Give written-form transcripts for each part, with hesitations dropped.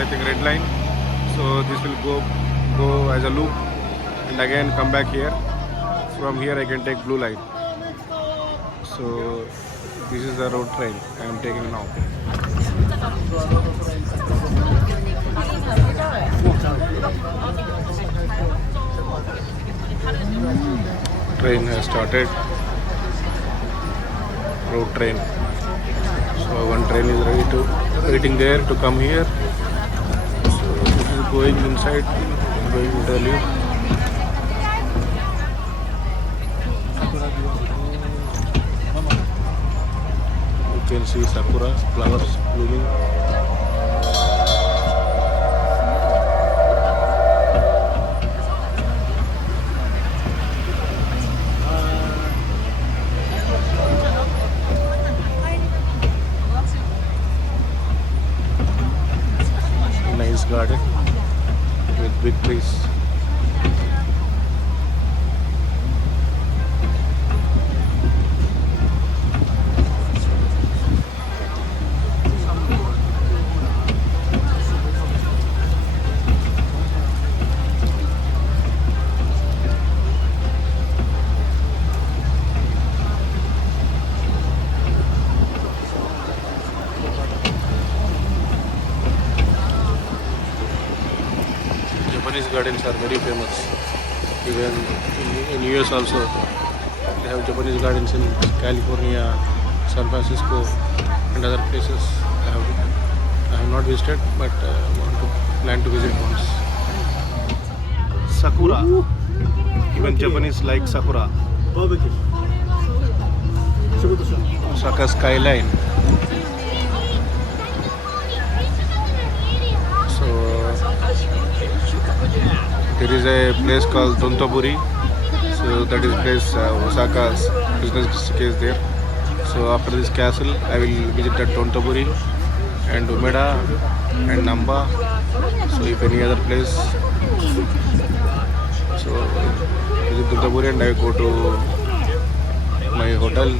I think red line. So this will go as a loop and again come back here. From here I can take blue line. So this is the road train I am taking now. Train has started. Road train. So one train is waiting there to come here. So this is going inside. I'm going to tell you. You can see sakura flowers blooming. Nice garden with big trees. Japanese gardens are very famous. Even in US also, they have Japanese gardens in California, San Francisco, and other places. I have not visited, but plan to visit once. Sakura. Even Japanese like sakura. Osaka skyline. So there is a place called Dontoburi. So that is place Osaka's business case there. So after this castle, I will visit that Dontoburi and Umeda and Namba. So if any other place, so visit Dontoburi and I will go to my hotel.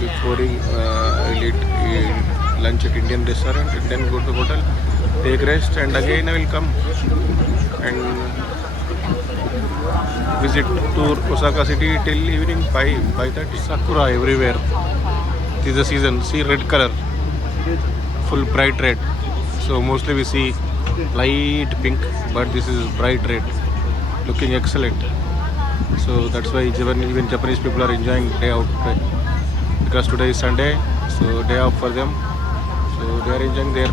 Before I will eat lunch at Indian restaurant and then go to hotel, take rest, and again I will come and visit tour Osaka city till evening 5:30. Sakura everywhere. It is the season. See red color, full bright red. So mostly we see light pink, but this is bright red, looking excellent. So that's why even Japanese people are enjoying day out, right? Because today is Sunday, so day off for them. So they are enjoying their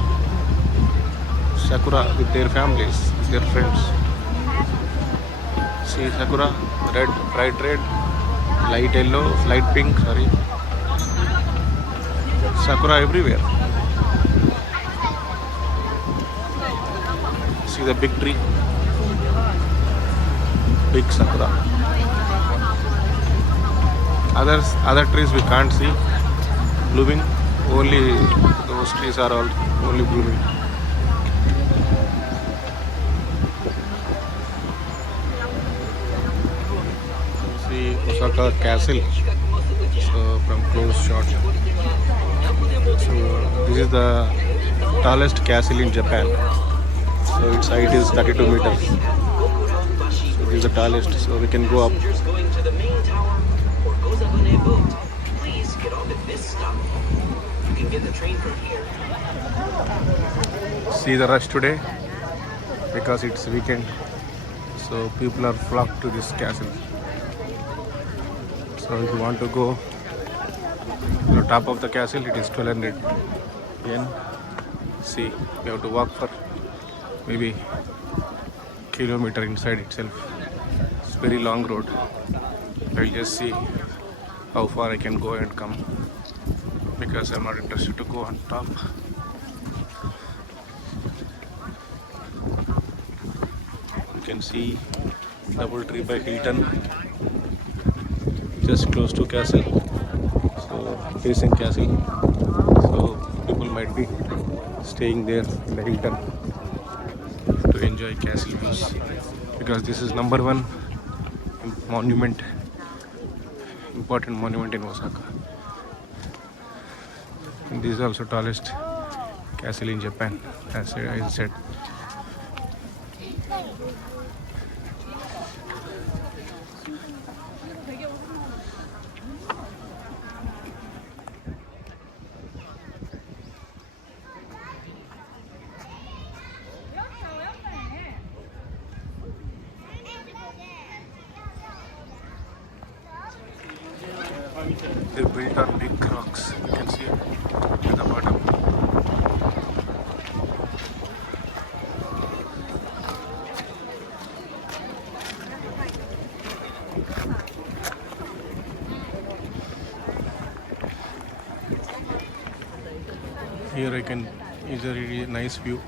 sakura with their families, their friends. See sakura, red, bright red, light yellow, light pink, sorry. Sakura everywhere. See the big tree, big sakura. Other trees we can't see blooming. Only those trees are all only blooming. See Osaka Castle. So from close shot. So this is the tallest castle in Japan. So its height is 32 meters. So this is the tallest. So we can go up. Please get on at this stop. You can get the train from here. See the rush today because it's weekend. So people are flocked to this castle. So if you want to go to the top of the castle, it is 1200 yen. See, we have to walk for maybe kilometer inside itself. It's very long road. I'll just see how far I can go and come because I'm not interested to go on top. You can see Doubletree by Hilton just close to castle, so facing castle. So people might be staying there in the Hilton to enjoy castle views because this is number one monument, important monument in Osaka. And this is also tallest castle in Japan, as I said. They're built on big rocks. You can see it at the bottom. Here I can easily a nice view.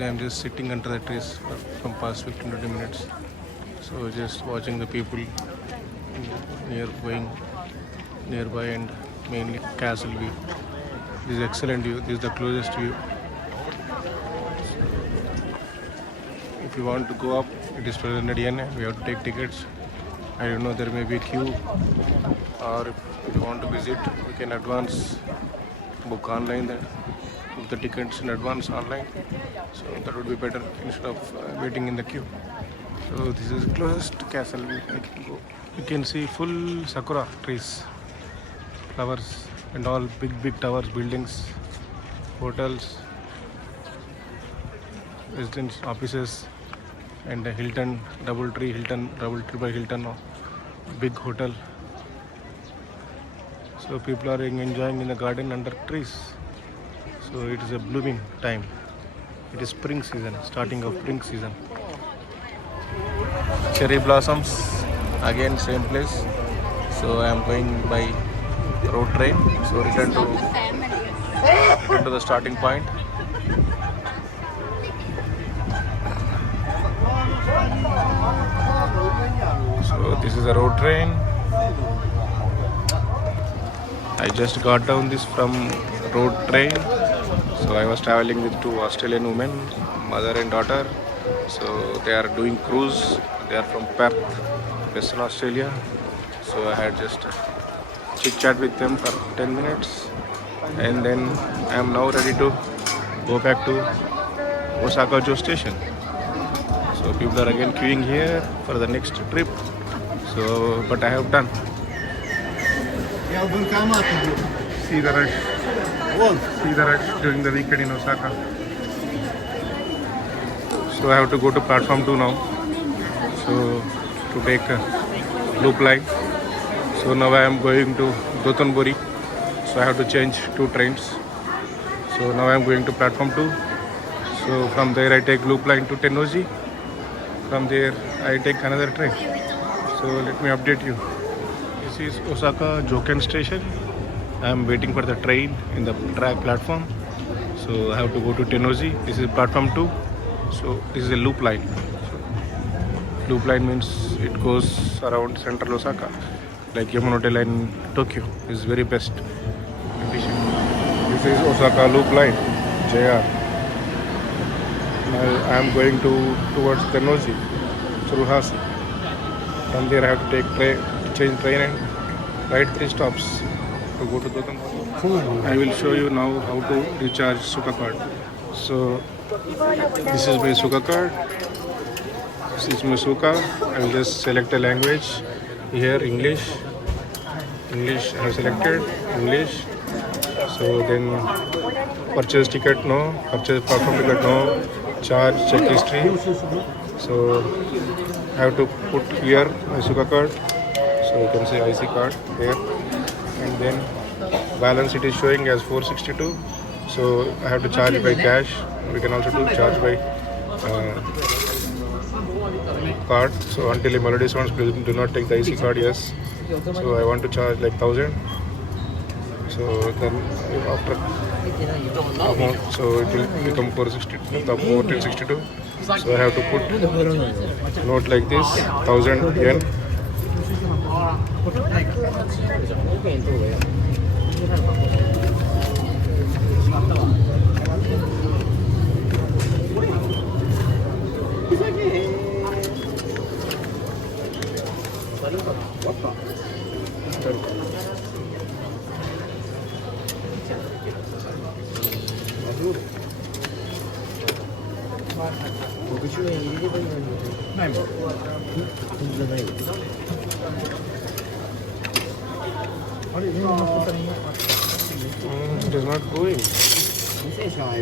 I'm just sitting under the trees from past 15 to 20 minutes. So just watching the people nearby and mainly castle view. This is excellent view. This is the closest view. If you want to go up, it is 1200 yen. We have to take tickets. I don't know, there may be a queue, or if you want to visit, we can advance book online, then book the tickets in advance online. So that would be better instead of waiting in the queue. So this is closest castle view. I can go. You can see full sakura trees, flowers, and all big towers, buildings, hotels, residence offices, and a Hilton, Double Tree by Hilton, big hotel. So people are enjoying in the garden under trees. So it is a blooming time. It is spring season, starting of spring season. Cherry blossoms, again same place. So I am going by road train. So return to the starting point. So this is a road train. I just got down this from road train. So I was traveling with two Australian women, mother and daughter. So they are doing cruise. They are from Perth, Western Australia. So I had just chit chat with them for 10 minutes, and then I am now ready to go back to Osaka Joe Station. So people are again queuing here for the next trip. So, but I have done. See the rush during the weekend in Osaka. So I have to go to platform 2 now. So to take a loop line. So now I am going to Dotonbori. So I have to change 2 trains. So now I am going to platform 2. So from there I take loop line to Tennoji. From there I take another train. So let me update you. This is Osaka Joken Station. I am waiting for the train in the track platform. So I have to go to Tennoji. This is platform 2. So this is a loop line. So, loop line means it goes around central Osaka, like Yamanote line in Tokyo is very best efficient. This is Osaka loop line, JR. Now I am going towards Tennoji, Tsuruhase. From there I have to take change train and ride 3 stops to go to Dotonbori. I will show you now how to recharge Suica card. So this is my Suica card. This is my Suica. I will just select a language. Here English I have selected English. So then purchase ticket no, purchase platform ticket no, charge, check history. So I have to put here my Suica card. So you can see IC card here, and then balance it is showing as 462. So I have to charge by cash. We can also do charge by card. So until the melody sounds, please do not take the IC card. Yes. So I want to charge like 1000. So then after amount, so it will become 1462. So I have to put note like this, 1000 yen. 110円入れればいいのに。ないもん。本当じゃないよ。あれ、今のことに。It is not going. 2000円しかないよ。